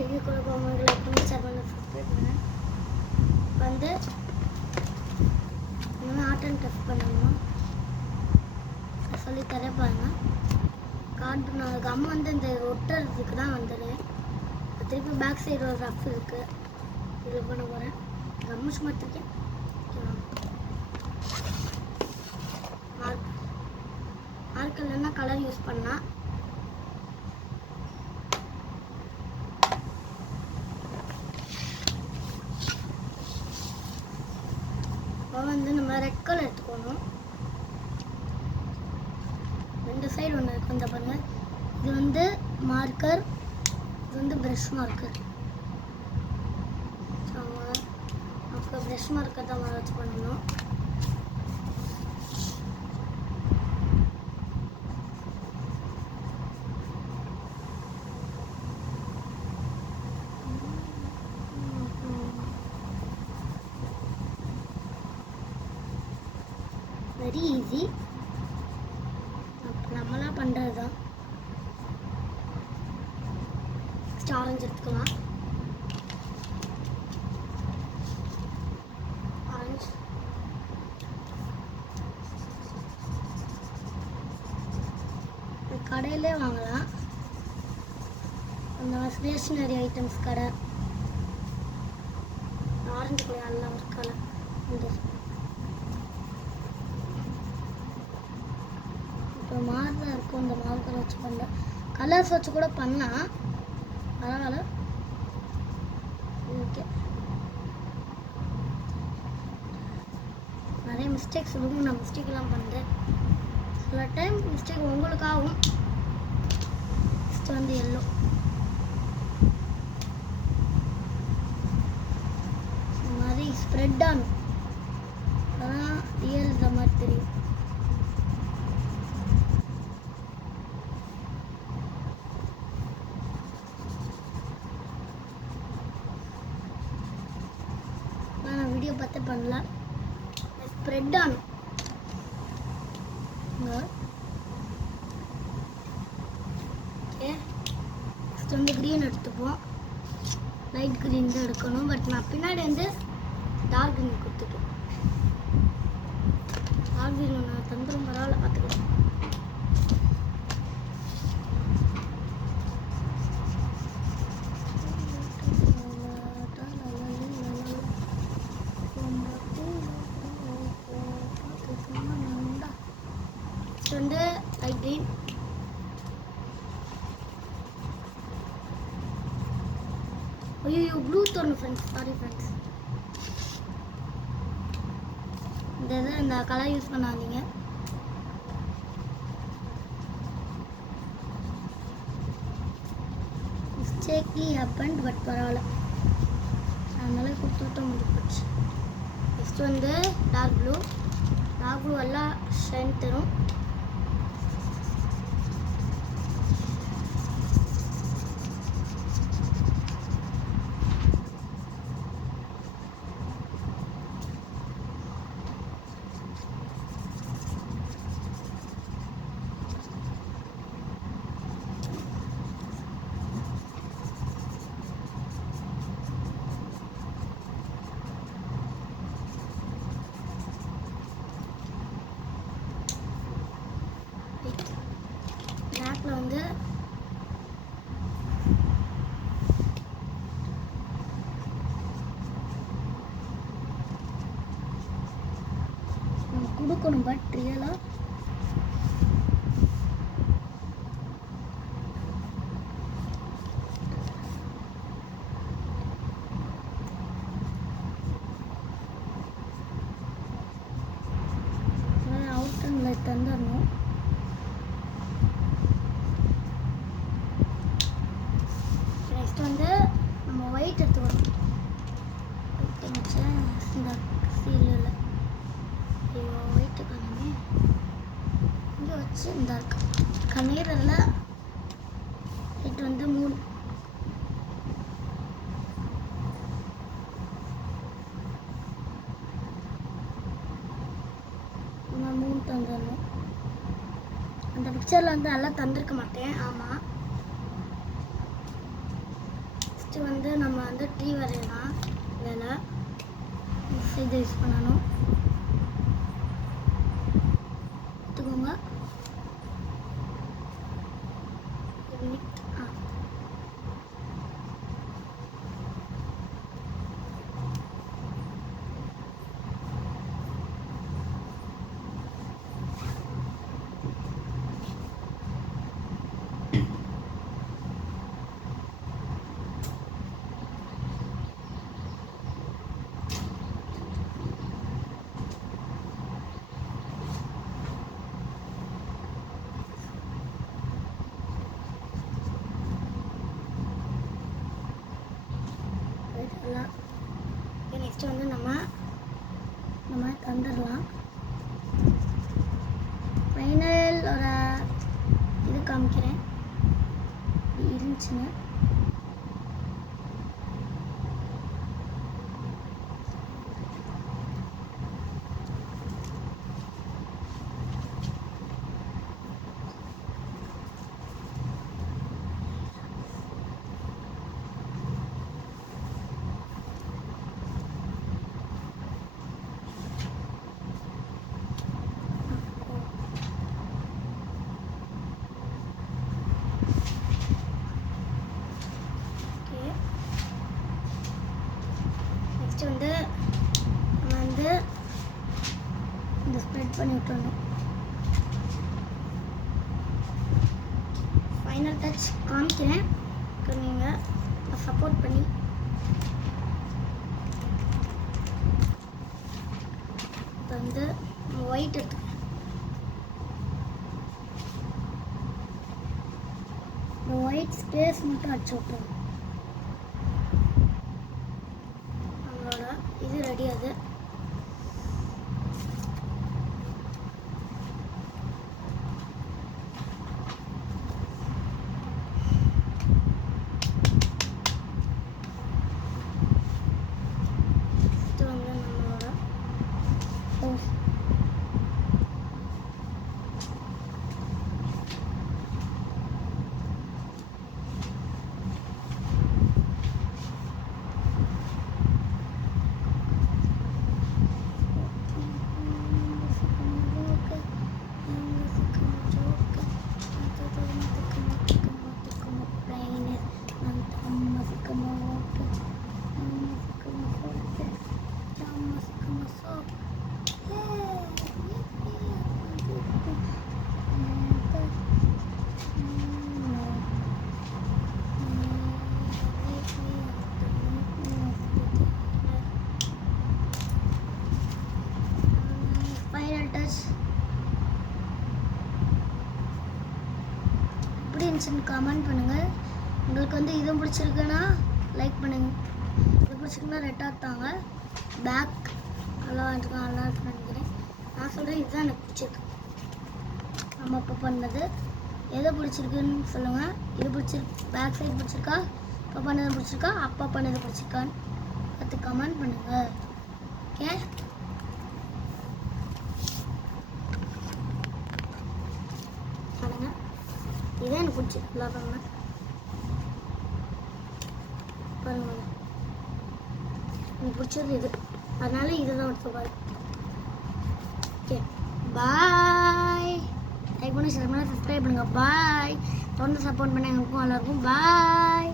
Review கூட போகும்போது like பண்ணி ஷேர் பண்ணி சப்ஸ்கிரைப் பண்ணுங்கள். வந்து இன்னும் ஆர்ட் அண்ட் கிராஃப்ட் பண்ணணும் சொல்லி தர பாருங்க. கார்டு நான் கம் வந்து இந்த ஒட்டுறதுக்கு தான் வந்துடுறேன். திருப்பி பேக் சைடு ஒரு ரஃப் இருக்குது, இதில் பண்ண போகிறேன். கம்மு சும்மா எடுத்துருக்கேன். மார்க் இல்லைன்னா கலர் யூஸ் பண்ணலாம். வந்து நம்ம ரெட் கலர் எடுத்துக்கணும். 2 சைடு ஒன்று இருக்கும். இந்த பாருங்க, இது வந்து மார்க்கர், இது வந்து ப்ரஷ் மார்க்கர். அப்போ ப்ரஷ் மார்க்கர் தான் வச்சு பண்ணணும். வெரி ஈஸி, நம்மளாம் பண்ணுறது தான். நெக்ஸ்ட் ஆரஞ்சு எடுத்துக்கலாம். ஆரஞ்சு கடையிலே வாங்கலாம். அந்த ஸ்டேஷ்னரி ஐட்டம்ஸ் கடை. ஆரஞ்சு கூட எல்லாம் ஒரு கலர். இப்போ மார்க்கர் இருக்கும், இந்த மார்க்கர் வச்சு பண்ண கலர்ஸ் வச்சு கூட பண்ணலாம், பரவாயில்ல. ஓகே, நிறைய மிஸ்டேக்ஸ் இருக்கும். நான் மிஸ்டேக்லாம் பண்ணுறேன். சில டைம் மிஸ்டேக் உங்களுக்கு ஆகும். நெக்ஸ்ட் வந்து எல்லோ. இந்த மாதிரி ஸ்ப்ரெட் ஆகும், அதான் ரியல் இந்த மாதிரி தெரியும். நான் வீடியோ பார்த்து பண்ணலாம். ஸ்ப்ரெட் ஆகும். ஓகே, நெக்ஸ்ட் வந்து க்ரீன் எடுத்துப்போம். லைட் க்ரீன் தான் எடுக்கணும். பட் நான் பின்னாடி வந்து டார்க் க்ரீன் கொடுத்துட்டேன். டார்க் க்ரீன் நான் தந்துடும், பரவாயில்ல, பார்த்துக்கலாம். வந்து லைட் க்ரீன். ஐயோ ப்ளூ தோணும் ஃப்ரெண்ட்ஸ், சாரி ஃப்ரெண்ட்ஸ். இந்த கலர் யூஸ் பண்ணாதீங்க. மிஸ்டேக்லி ஹேப்பன்ட், பட் பரவாயில்ல, அதனால கொடுத்துட்டு முடிஞ்சு போச்சு. நெக்ஸ்ட் வந்து டார்க் ப்ளூ. டார்க் ப்ளூ எல்லாம் ஷைன் தரும். பிளாக்ல வந்து கொடுக்கணும், பட் ரியலாக அவுட் அண்ட் லைட் தந்துடணும். நெக்ஸ்ட் வந்து நம்ம ஒயிட் எடுத்துக்கணும். இந்த சீலில் ஒயிட்டு கண்ணே இங்கே வச்சு இந்த கண்ணீரில் ஒயிட் வந்து 3 தந்துடணும். அந்த பிக்சரில் வந்து நல்லா தந்திருக்க மாட்டேன். ஆமாம், நெக்ஸ்ட்டு வந்து நம்ம வந்து ட்ரீ வரையலாம். வேலை இது யூஸ் பண்ணணும். எடுத்துக்கோங்க. நெக்ஸ்ட் வந்து நம்ம தந்துடலாம். ஃபைனல் ஒரு இது காமிக்கிறேன் இருந்துச்சுன்னு. வந்து நம்ம வந்து இந்த ஸ்ப்ரெட் பண்ணி விட்டுறணும். ஃபைனல் டச் காமிக்கிறேன், நீங்கள் சப்போர்ட் பண்ணி. இப்போ வந்து ஒயிட் எடுத்துக்கிறேன். இந்த ஒயிட் ஸ்பேஸ் மட்டும் அடிச்சு விட்டுறணும். இது ரெடி. அது வந்து நம்மளோட கமெண்ட் பண்ணுங்கள். உங்களுக்கு வந்து இது பிடிச்சிருக்குன்னா லைக் பண்ணுங்கள். இது பிடிச்சிருக்குன்னா ரெட் ஹார்ட் தாங்க. பேக் நல்லா இருக்குன்னு நினைக்கிறேன். நான் சொல்கிறேன் இதுதான் எனக்கு பிடிச்சிருக்கு. நம்ம இப்போ பண்ணது எதை பிடிச்சிருக்குன்னு சொல்லுங்கள். இது பிடிச்சிருக்கு, பேக் சைடு பிடிச்சிருக்கா, இப்போ பண்ணது பிடிச்சிருக்கா, அப்பா பண்ணது பிடிச்சிருக்கான்னு பார்த்து கமெண்ட் பண்ணுங்கள். ஓகே, பாருங்கள், இதே எனக்கு பிடிச்சிருக்கு. பாருங்க பாருங்க, எனக்கு பிடிச்சது இது, அதனால இதுதான் எடுத்துப்பாரு. ஓகே, பாய். லைக் பண்ணி ஷேர் பண்ணி சப்ஸ்கிரைப் பண்ணுங்கள். பாய். தொடர்ந்து சப்போர்ட் பண்ண எங்களுக்கும் எல்லாருக்கும் பாய்.